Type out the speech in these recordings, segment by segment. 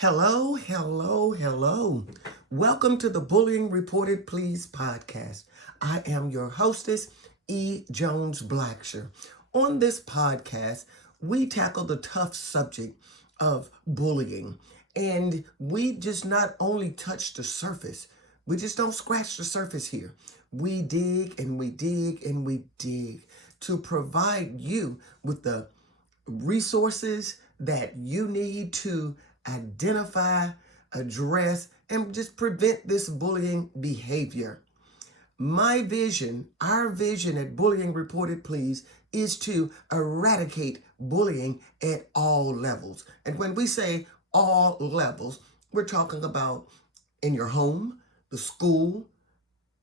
Hello, hello, hello. Welcome to the Bullying Reported Please podcast. I am your hostess, E. Jones Blacksher. On this podcast, we tackle the tough subject of bullying. And we just not only touch the surface, we just don't scratch the surface here. We dig and we dig and we dig to provide you with the resources that you need to identify, address, and just prevent this bullying behavior. My vision, our vision at Bullying Reported Please, is to eradicate bullying at all levels. And when we say all levels, we're talking about in your home, the school,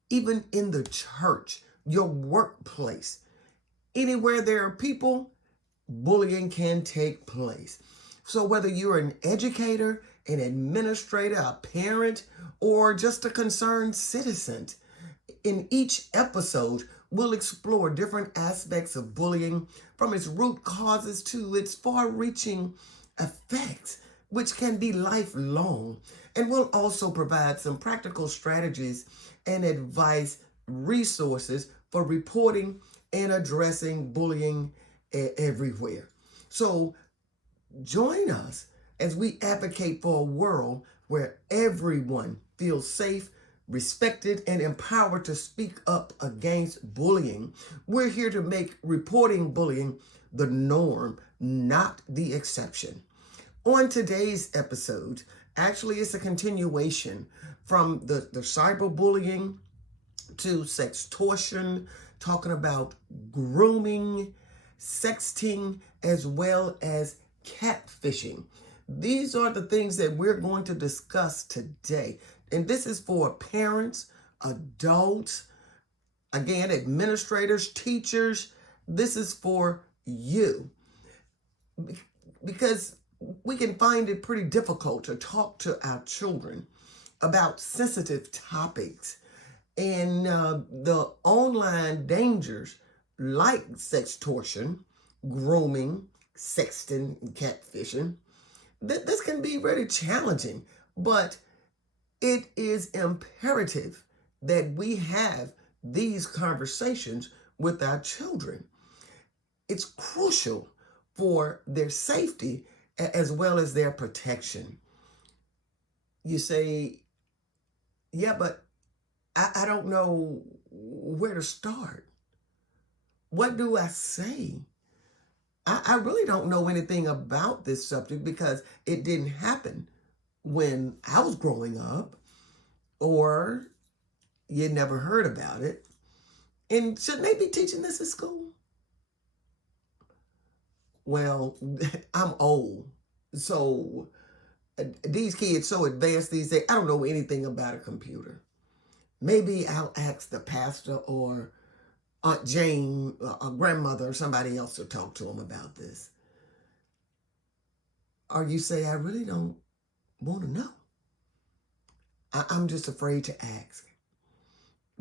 even in the church, your workplace. Anywhere there are people, bullying can take place. So whether you're an educator, an administrator, a parent, or just a concerned citizen, in each episode, we'll explore different aspects of bullying from its root causes to its far-reaching effects, which can be lifelong. And we'll also provide some practical strategies and advice resources for reporting and addressing bullying everywhere. So join us as we advocate for a world where everyone feels safe, respected, and empowered to speak up against bullying. We're here to make reporting bullying the norm, not the exception. On today's episode, actually it's a continuation from the cyberbullying to sextortion, talking about grooming, sexting, as well as catfishing. These are the things that we're going to discuss today. And this is for parents, adults, again, administrators, teachers. This is for you. Because we can find it pretty difficult to talk to our children about sensitive topics and the online dangers like sextortion, grooming, sexting, and catfishing. This can be very challenging, but it is imperative that we have these conversations with our children. It's crucial for their safety as well as their protection. You say, yeah, but I don't know where to start. What do I say? I really don't know anything about this subject because it didn't happen when I was growing up, or you never heard about it. And shouldn't they be teaching this at school? Well, I'm old. So these kids so advanced these days, I don't know anything about a computer. Maybe I'll ask the pastor or Aunt Jane, a grandmother, or somebody else to talk to them about this. Or you say, I really don't want to know. I'm just afraid to ask.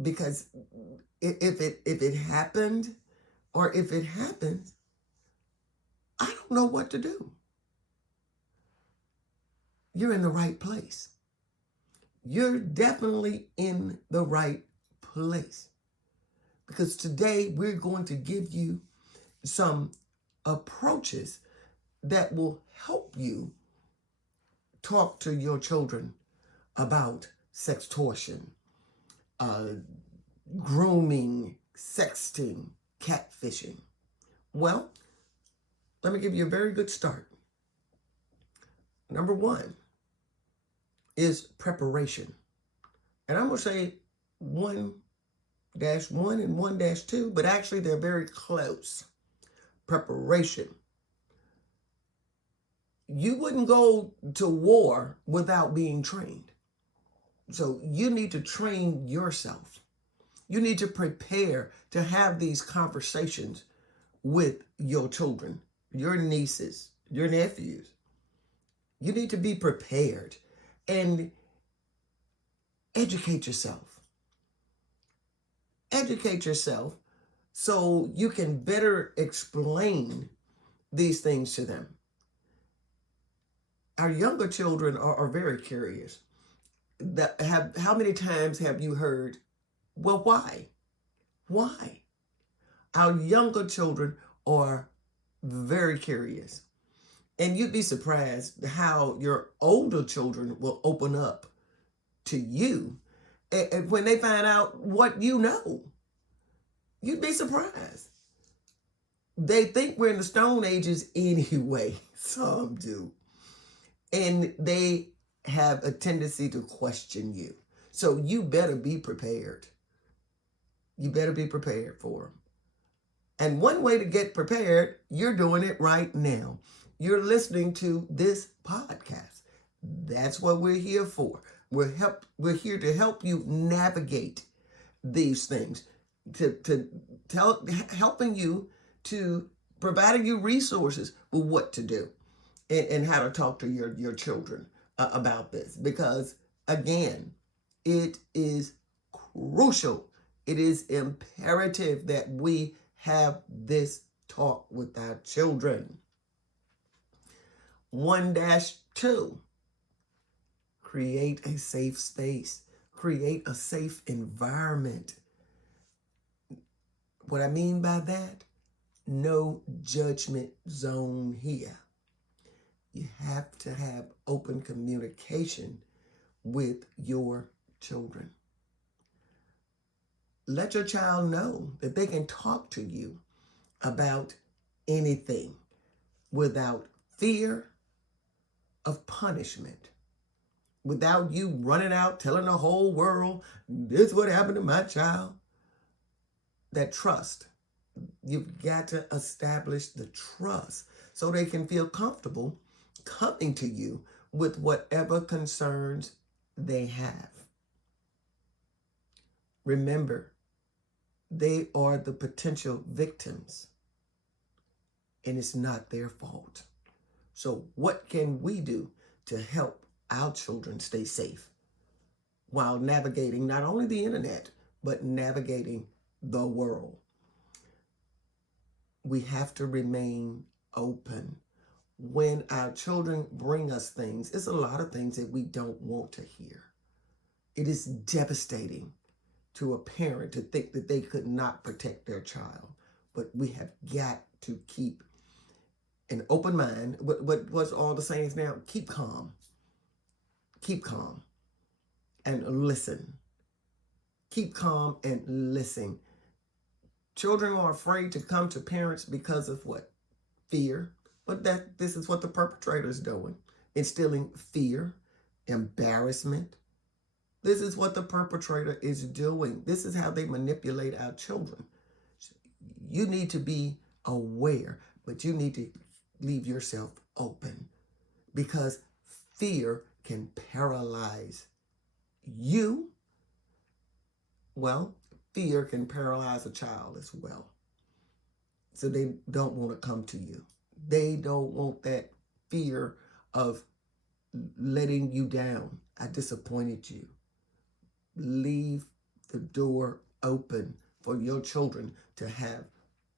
Because if it happened, or if it happens, I don't know what to do. You're in the right place. You're definitely in the right place. Because today we're going to give you some approaches that will help you talk to your children about sextortion, grooming, sexting, catfishing. Well, let me give you a very good start. Number one is preparation. And I'm going to say 1-1 and 1-2, but actually they're very close. Preparation. You wouldn't go to war without being trained. So you need to train yourself. You need to prepare to have these conversations with your children, your nieces, your nephews. You need to be prepared and educate yourself. Educate yourself so you can better explain these things to them. Our younger children are very curious. How many times have you heard, well, why? Why? Our younger children are very curious. And you'd be surprised how your older children will open up to you. And when they find out what you know, you'd be surprised. They think we're in the Stone Ages anyway. Some do. And they have a tendency to question you. So you better be prepared. You better be prepared for them. And one way to get prepared, you're doing it right now. You're listening to this podcast. That's what we're here for. We're here to help you navigate these things, helping you, to providing you resources for what to do and how to talk to your children about this. Because again, it is crucial. It is imperative that we have this talk with our children. 1-2, create a safe space. Create a safe environment. What I mean by that, no judgment zone here. You have to have open communication with your children. Let your child know that they can talk to you about anything without fear of punishment, without you running out telling the whole world, this is what happened to my child. That trust. You've got to establish the trust so they can feel comfortable coming to you with whatever concerns they have. Remember, they are the potential victims, and it's not their fault. So what can we do to help our children stay safe while navigating not only the internet, but navigating the world? We have to remain open. When our children bring us things, it's a lot of things that we don't want to hear. It is devastating to a parent to think that they could not protect their child. But we have got to keep an open mind. What's all the sayings now? Keep calm. Keep calm and listen. Keep calm and listen. Children are afraid to come to parents because of what? Fear. But this is what the perpetrator is doing. Instilling fear, embarrassment. This is what the perpetrator is doing. This is how they manipulate our children. You need to be aware, but you need to leave yourself open, because fear can paralyze you. Well, fear can paralyze a child as well. So they don't want to come to you. They don't want that fear of letting you down. I disappointed you. Leave the door open for your children to have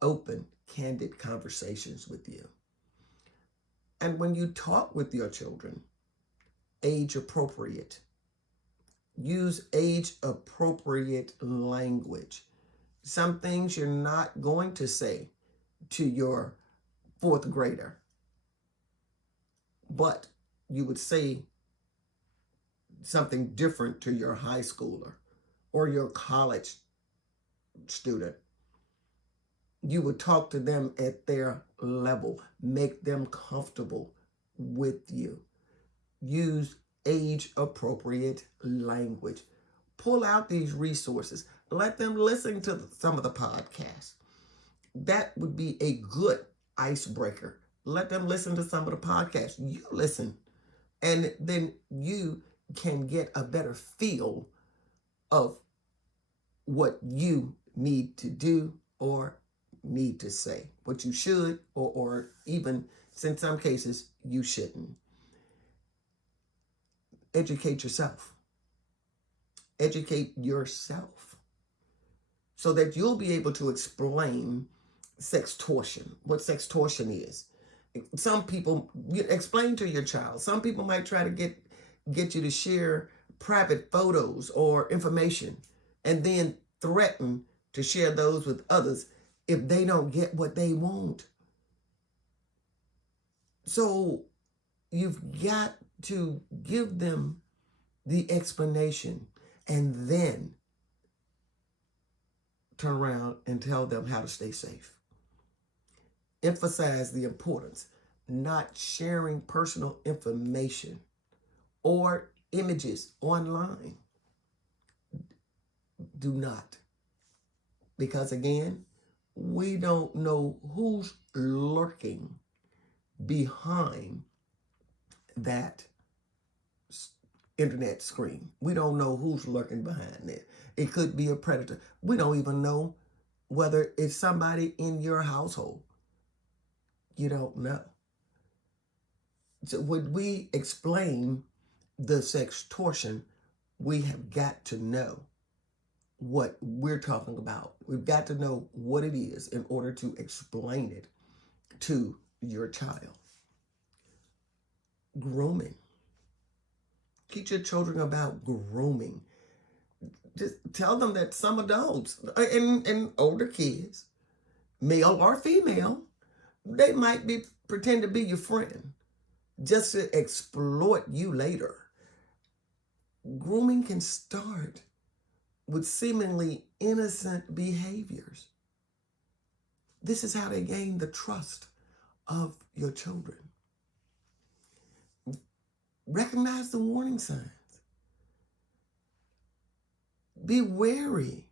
open, candid conversations with you. And when you talk with your children, age appropriate. Use age appropriate language. Some things you're not going to say to your 4th grader, but you would say something different to your high schooler or your college student. You would talk to them at their level, make them comfortable with you. Use age-appropriate language. Pull out these resources. Let them listen to some of the podcasts. That would be a good icebreaker. Let them listen to some of the podcasts. You listen, and then you can get a better feel of what you need to do or need to say, what you should, or even in some cases you shouldn't. Educate yourself. Educate yourself so that you'll be able to explain sextortion, what sextortion is. Some people, you explain to your child. Some people might try to get you to share private photos or information and then threaten to share those with others if they don't get what they want. So you've got to give them the explanation and then turn around and tell them how to stay safe. Emphasize the importance, not sharing personal information or images online. Do not. Because again, we don't know who's lurking behind that internet screen. We don't know who's lurking behind it. It could be a predator. We don't even know whether it's somebody in your household. You don't know. So when we explain the sextortion, we have got to know what we're talking about. We've got to know what it is in order to explain it to your child. Grooming. Teach your children about grooming. Just tell them that some adults and older kids, male or female, they might pretend to be your friend just to exploit you later. Grooming can start with seemingly innocent behaviors. This is how they gain the trust of your children. Recognize the warning signs. Be wary.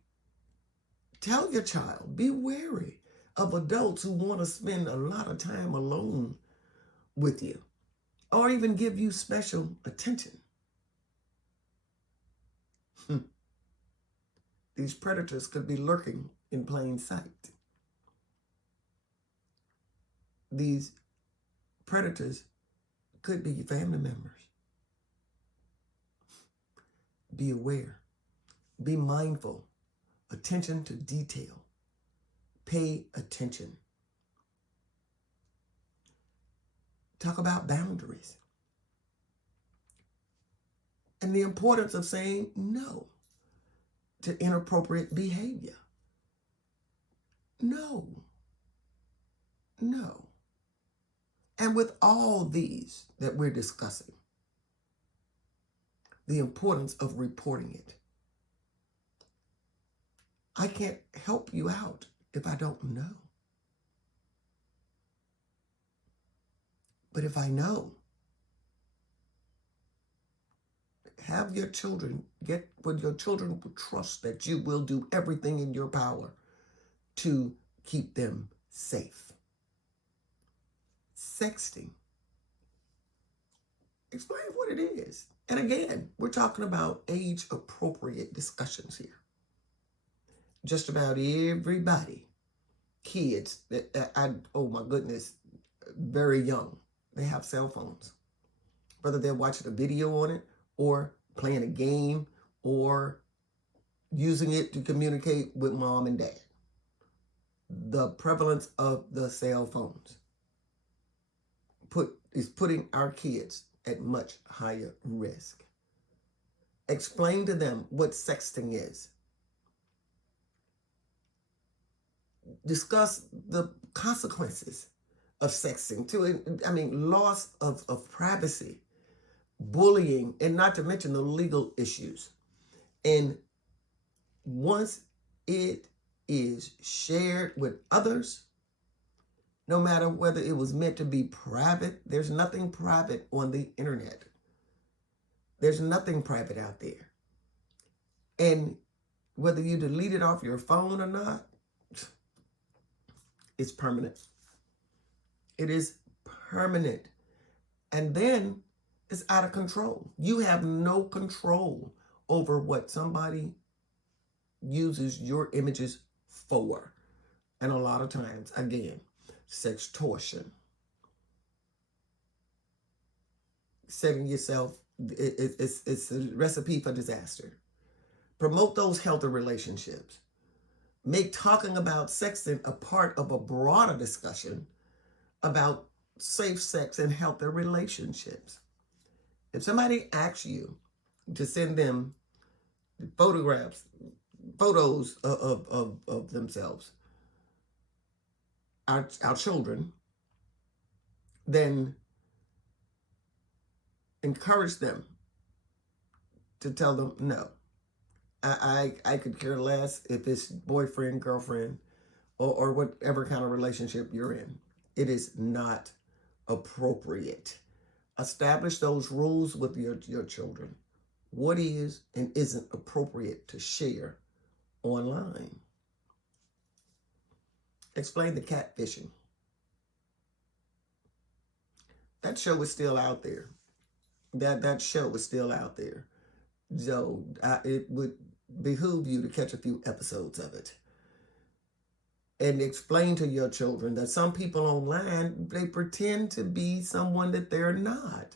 Tell your child, be wary of adults who want to spend a lot of time alone with you or even give you special attention. These predators could be lurking in plain sight. These predators could be your family members. Be aware. Be mindful. Attention to detail. Pay attention. Talk about boundaries and the importance of saying no to inappropriate behavior. No. No. And with all these that we're discussing, the importance of reporting it. I can't help you out if I don't know. But if I know, have your children, get what your children will trust that you will do everything in your power to keep them safe. Sexting. Explain what it is. And again, we're talking about age-appropriate discussions here. Just about everybody, kids, oh my goodness, very young, they have cell phones. Whether they're watching a video on it or playing a game or using it to communicate with mom and dad. The prevalence of the cell phones is putting our kids at much higher risk. Explain to them what sexting is. Discuss the consequences of sexting, loss of privacy, bullying, and not to mention the legal issues. And once it is shared with others, no matter whether it was meant to be private, there's nothing private on the internet. There's nothing private out there. And whether you delete it off your phone or not, it's permanent. It is permanent. And then it's out of control. You have no control over what somebody uses your images for. And a lot of times, again, sextortion. Setting yourself, it's a recipe for disaster. Promote those healthy relationships. Make talking about sexting a part of a broader discussion about safe sex and healthy relationships. If somebody asks you to send them photographs, photos of themselves, our children, then encourage them to tell them no. I could care less if it's boyfriend, girlfriend, or whatever kind of relationship you're in. It is not appropriate. Establish those rules with your children. What is and isn't appropriate to share online. Explain the catfishing. That show is still out there. That show is still out there. So it would behoove you to catch a few episodes of it and explain to your children that some people online, they pretend to be someone that they're not.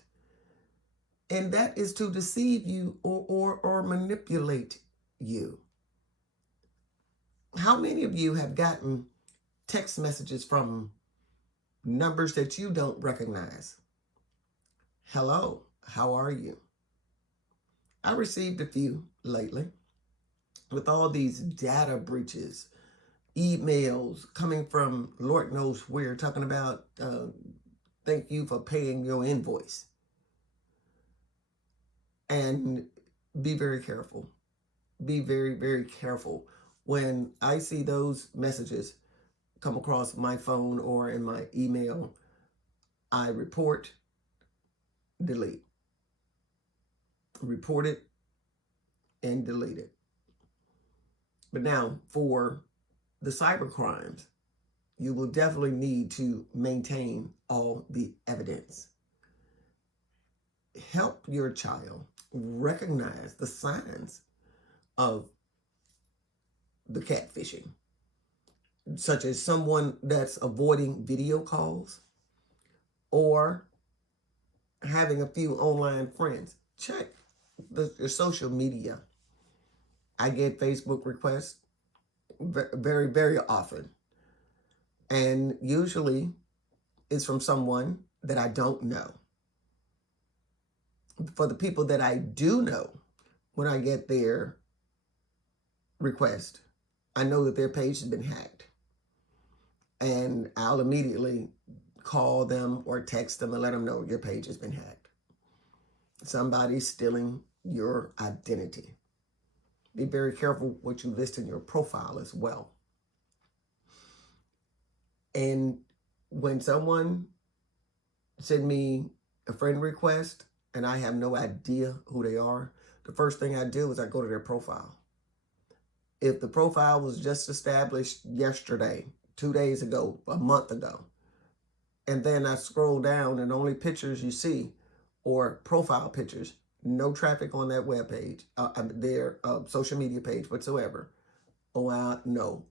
And that is to deceive you or manipulate you. How many of you have gotten text messages from numbers that you don't recognize? Hello, how are you? I received a few lately with all these data breaches, emails coming from Lord knows where, talking about thank you for paying your invoice. And be very careful. Be very, very careful. When I see those messages come across my phone or in my email, I report, delete. Report it and delete it. But now for the cyber crimes, you will definitely need to maintain all the evidence. Help your child recognize the signs of the catfishing, such as someone that's avoiding video calls or having a few online friends. Check your social media. I get Facebook requests very, very often. And usually it's from someone that I don't know. For the people that I do know, when I get their request, I know that their page has been hacked. And I'll immediately call them or text them and let them know your page has been hacked. Somebody's stealing your identity. Be very careful what you list in your profile as well. And when someone send me a friend request and I have no idea who they are, the first thing I do is I go to their profile. If the profile was just established yesterday, 2 days ago, a month ago, and then I scroll down and the only pictures you see or profile pictures, no traffic on that web page, their social media page whatsoever. Oh, no.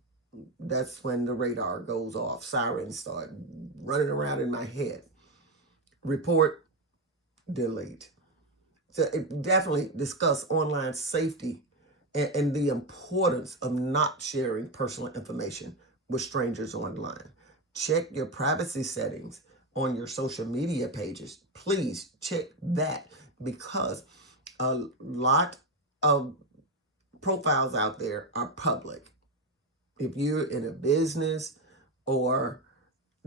That's when the radar goes off. Sirens start running around in my head. Report, delete. So definitely discuss online safety and the importance of not sharing personal information with strangers online. Check your privacy settings on your social media pages. Please check that, because a lot of profiles out there are public. If you're in a business or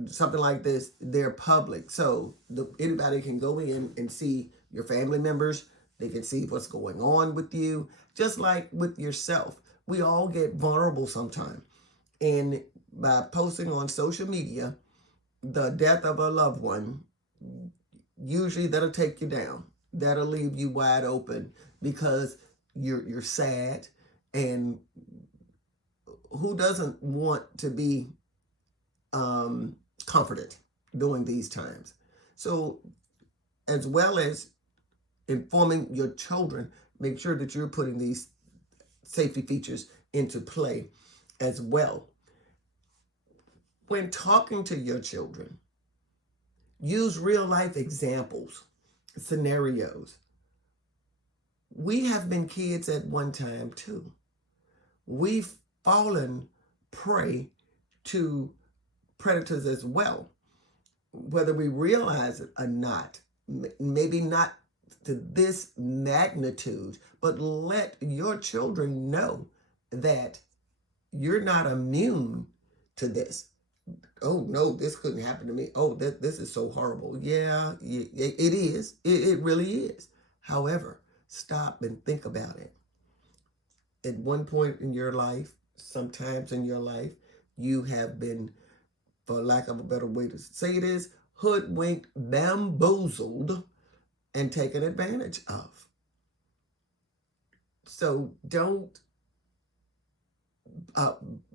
something like this, they're public. So anybody can go in and see your family members. They can see what's going on with you, just like with yourself. We all get vulnerable sometimes. And by posting on social media the death of a loved one, usually that'll take you down. That'll leave you wide open because you're sad, and who doesn't want to be comforted during these times? So as well as informing your children, make sure that you're putting these safety features into play as well. When talking to your children, use real life examples, scenarios. We have been kids at one time too. We've fallen prey to predators as well. whether we realize it or not, maybe not to this magnitude, but let your children know that you're not immune to this. Oh no, this couldn't happen to me. Oh, this is so horrible. Yeah, it is. It really is. However, stop and think about it. At one point in your life, sometimes in your life, you have been, for lack of a better way to say it is, hoodwinked, bamboozled, and taken advantage of. So don't,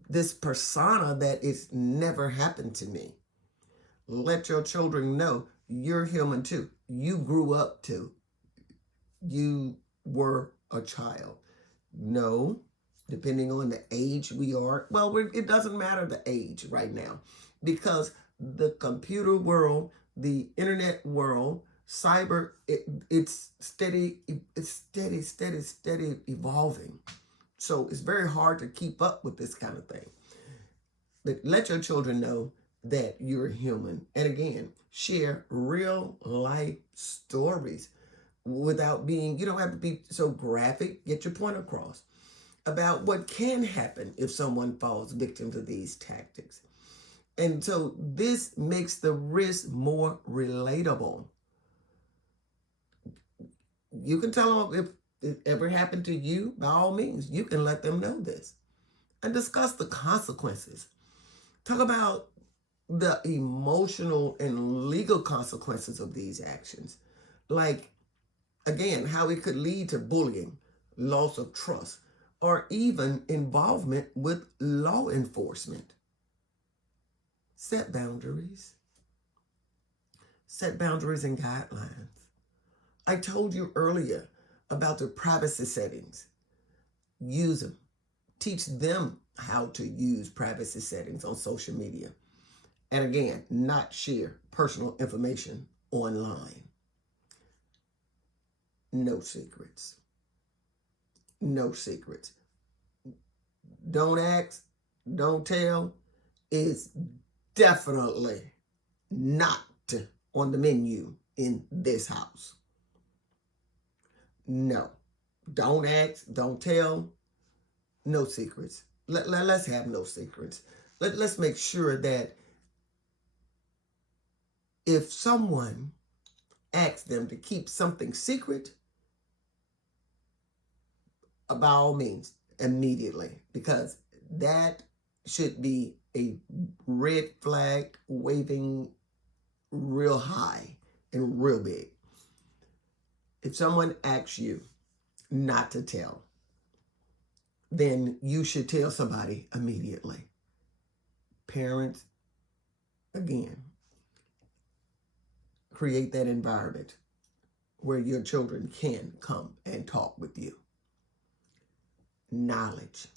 this persona that it's never happened to me. Let your children know you're human too. You grew up too. You were a child. No, depending on the age we are. Well, it doesn't matter the age right now, because the computer world, the internet world, cyber, it's steady evolving. So it's very hard to keep up with this kind of thing. But let your children know that you're human. And again, share real life stories without being, you don't have to be so graphic. Get your point across about what can happen if someone falls victim to these tactics. And so this makes the risk more relatable. You can tell them if it ever happened to you, by all means, you can let them know this and discuss the consequences. Talk about the emotional and legal consequences of these actions. Like, again, how it could lead to bullying, loss of trust, or even involvement with law enforcement. Set boundaries. Set boundaries and guidelines. I told you earlier about the privacy settings. Use them. Teach them how to use privacy settings on social media. And again, not share personal information online. No secrets. No secrets. Don't ask, don't tell is definitely not on the menu in this house. No. Don't ask, don't tell, no secrets. Let's have no secrets. Let's make sure that if someone asks them to keep something secret, by all means, immediately, because that should be a red flag waving real high and real big. If someone asks you not to tell, then you should tell somebody immediately. Parents, again, create that environment where your children can come and talk with you. Knowledge.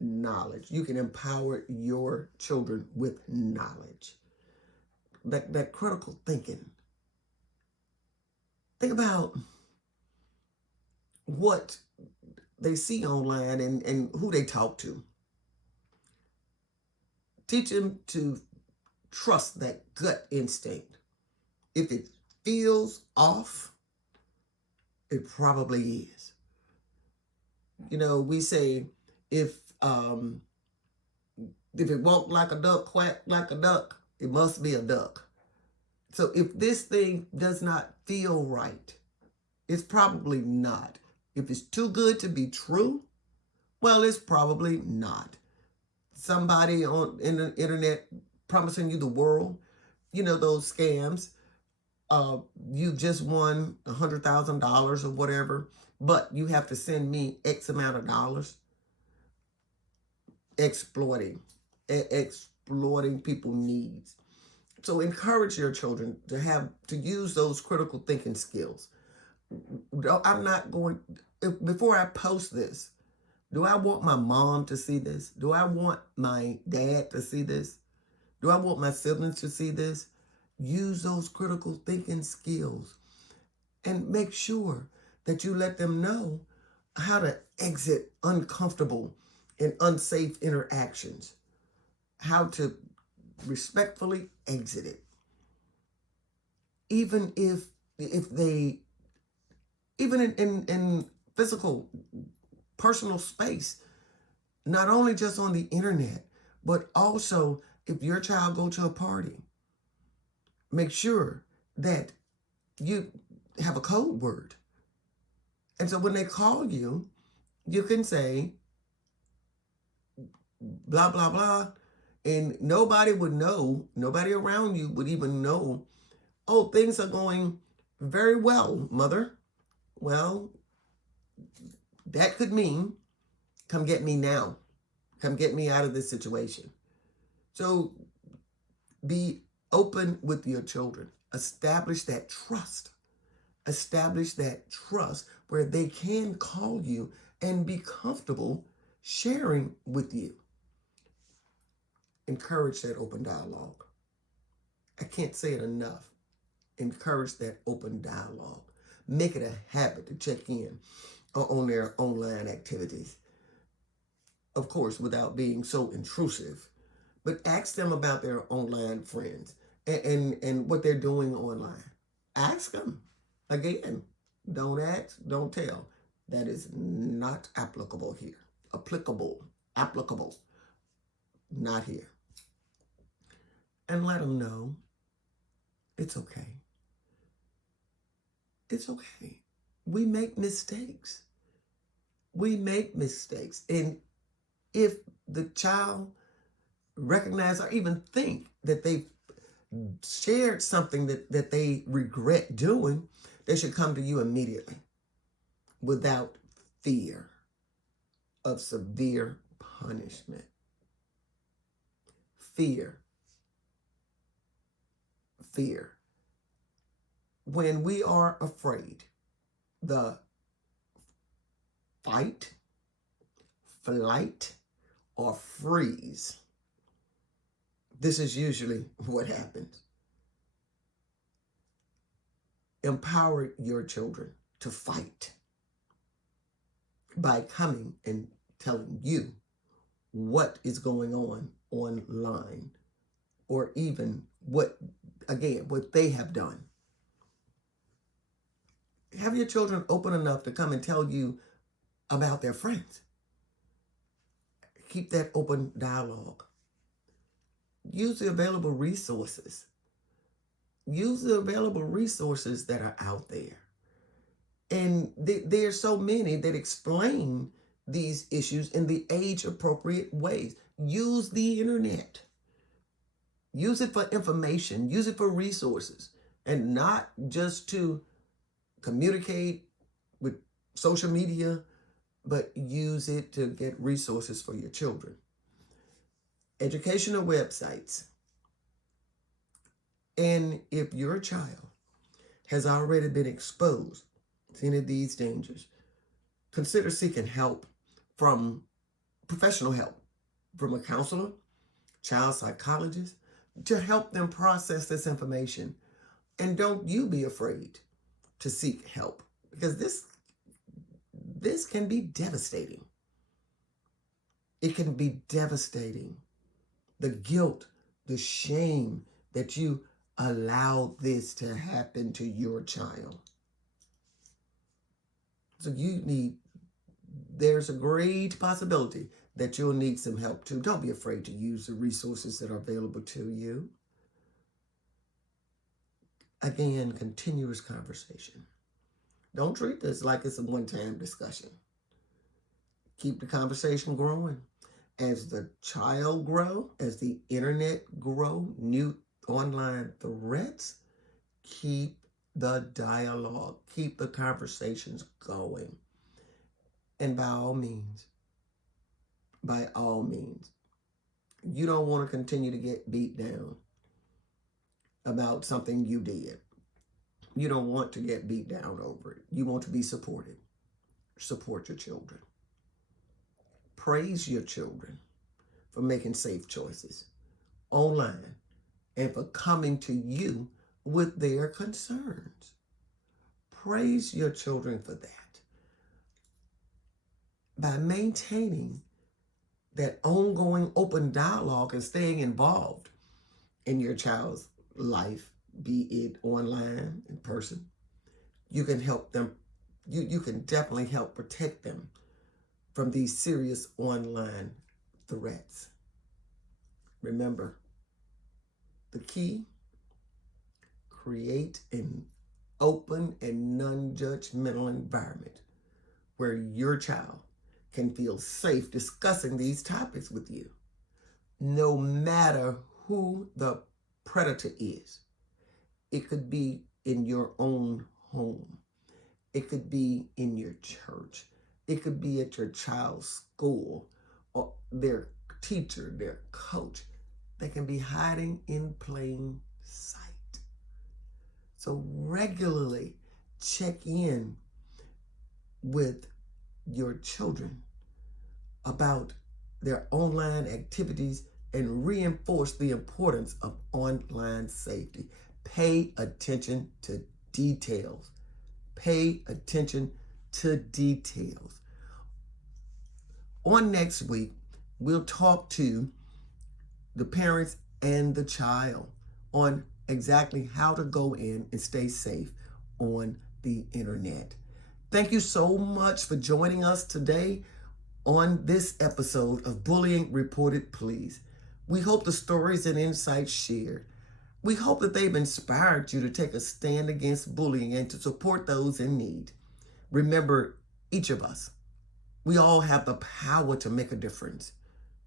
You can empower your children with knowledge. That critical thinking. Think about what they see online and who they talk to. Teach them to trust that gut instinct. If it feels off, it probably is. You know, we say if it walked like a duck, quacked like a duck, it must be a duck. So if this thing does not feel right, it's probably not. If it's too good to be true, well, it's probably not. Somebody in the internet promising you the world, you know, those scams. You just won $100,000 or whatever, but you have to send me X amount of dollars. Exploiting people's needs. So encourage your children to use those critical thinking skills. I'm not going, before I post this, do I want my mom to see this? Do I want my dad to see this? Do I want my siblings to see this? Use those critical thinking skills and make sure that you let them know how to exit uncomfortable and unsafe interactions, how to respectfully exit it. even if they, even in physical, personal space, not only just on the internet, but also if your child go to a party, make sure that you have a code word. And so when they call you, you can say blah, blah, blah. And nobody would know, nobody around you would even know, oh, things are going very well, mother. Well, that could mean, come get me now. Come get me out of this situation. So be open with your children. Establish that trust. Establish that trust where they can call you and be comfortable sharing with you. Encourage that open dialogue. I can't say it enough. Encourage that open dialogue. Make it a habit to check in on their online activities. Of course, without being so intrusive. But ask them about their online friends and what they're doing online. Ask them. Again, don't ask, don't tell. That is not applicable here. Applicable, not here. And let them know it's okay. It's okay. We make mistakes. And if the child recognize or even think that they've shared something that they regret doing, they should come to you immediately without fear of severe punishment. Fear. When we are afraid, the fight, flight, or freeze, this is usually what happens. Empower your children to fight by coming and telling you what is going on online, or even what they have done. Have your children open enough to come and tell you about their friends. Keep that open dialogue. Use the available resources. Use the available resources that are out there. And there are so many that explain these issues in the age-appropriate ways. Use the internet. Use it for information. Use it for resources. And not just to communicate with social media, but use it to get resources for your children. Educational websites. And if your child has already been exposed to any of these dangers, consider seeking help professional help from a counselor, child psychologist, to help them process this information. And don't you be afraid to seek help, because this can be devastating. It can be devastating. The guilt, the shame that you allow this to happen to your child. So there's a great possibility that you'll need some help too. Don't be afraid to use the resources that are available to you. Again, continuous conversation. Don't treat this like it's a one-time discussion. Keep the conversation growing. As the child grow, as the internet grow, new online threats, keep the dialogue, keep the conversations going. And by all means, you don't want to continue to get beat down about something you did. You don't want to get beat down over it. You want to be supported. Support your children. Praise your children for making safe choices online and for coming to you with their concerns. Praise your children for that. By maintaining that ongoing open dialogue and staying involved in your child's life, be it online, in person. You can help them. You can definitely help protect them from these serious online threats. Remember, the key: create an open and non-judgmental environment where your child can feel safe discussing these topics with you, no matter who the predator is. It could be in your own home. It could be in your church. It could be at your child's school or their teacher, their coach. They can be hiding in plain sight. So regularly check in with your children about their online activities and reinforce the importance of online safety. Pay attention to details. Pay attention to details. On next week, we'll talk to the parents and the child on exactly how to go in and stay safe on the internet. Thank you so much for joining us today on this episode of Bullying Reported Please. We hope the stories and insights shared, we hope that they've inspired you to take a stand against bullying and to support those in need. Remember, each of us, we all have the power to make a difference.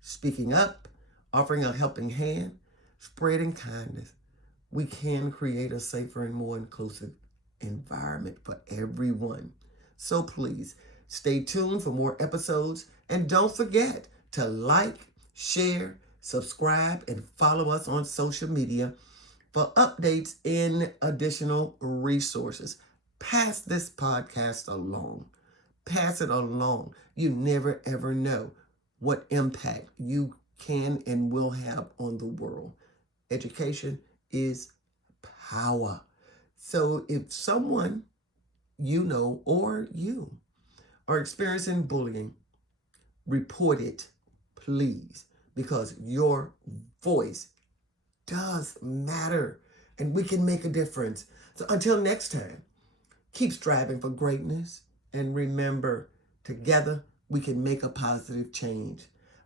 Speaking up, offering a helping hand, spreading kindness, we can create a safer and more inclusive environment for everyone. So please, stay tuned for more episodes, and don't forget to like, share, subscribe, and follow us on social media for updates and additional resources. Pass this podcast along. Pass it along. You never ever know what impact you can and will have on the world. Education is power. So if someone you know or you are experiencing bullying, report it, please, because your voice does matter and we can make a difference. So until next time, keep striving for greatness and remember, together we can make a positive change.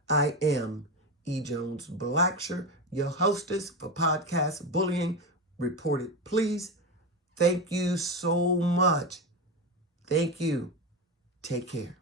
I am E. Jones Blacksher, your hostess for podcast Bullying Reported Please. Thank you so much. Thank you. Take care.